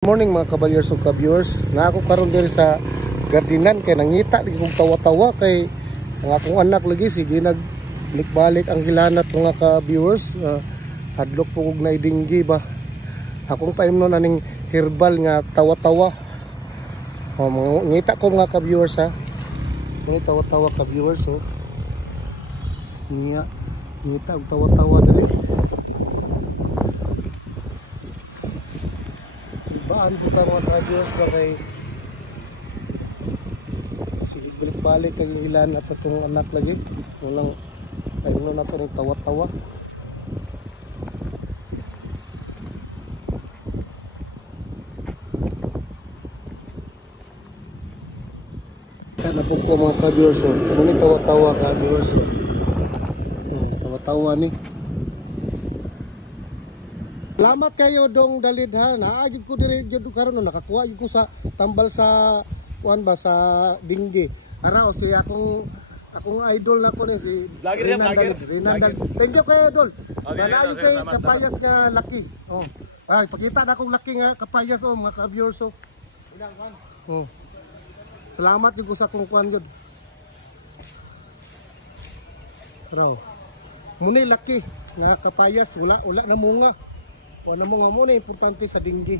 Morning mga kabalyers ug ka-viewers. Na ako karon diri sa gardenan kay nangita di kong tawa-tawa kay ang akong anak lagi sige nagbalik ang hilanat mga ka-viewers. Hadlok po og naidinggi ba. Akong paimnon aning herbal nga tawa-tawa. Ngita ko mga ka-viewers ha. Ini tawa-tawa ka-viewers oh. Ngita og tawa-tawa dali. Baan po ka mga ka-viewers ba kay sige balik-balik ang ilan at sa itong anak lagi unang ayun na ito ng tawa-tawa na po ko mga ka-viewers muna tawa-tawa ka-viewers tawa-tawa ni. Salamat kayo dong dalidhan. Naagib ko diri jud karon nakakuha ko sa tambal sa kuan ba sa dinggi. Araw si akong idol na ko ni si Vlogger. Thank you kayo idol. Salamat kay kapayas nga laki. Oh. Ay pakita na akong laki nga kapayas mga ka-viewers oh. Salamat jud ko sa akong kuan jud. Araw. Muna laki nga kapayas wala na munga. Wala mo nga muna importante sa dinggi.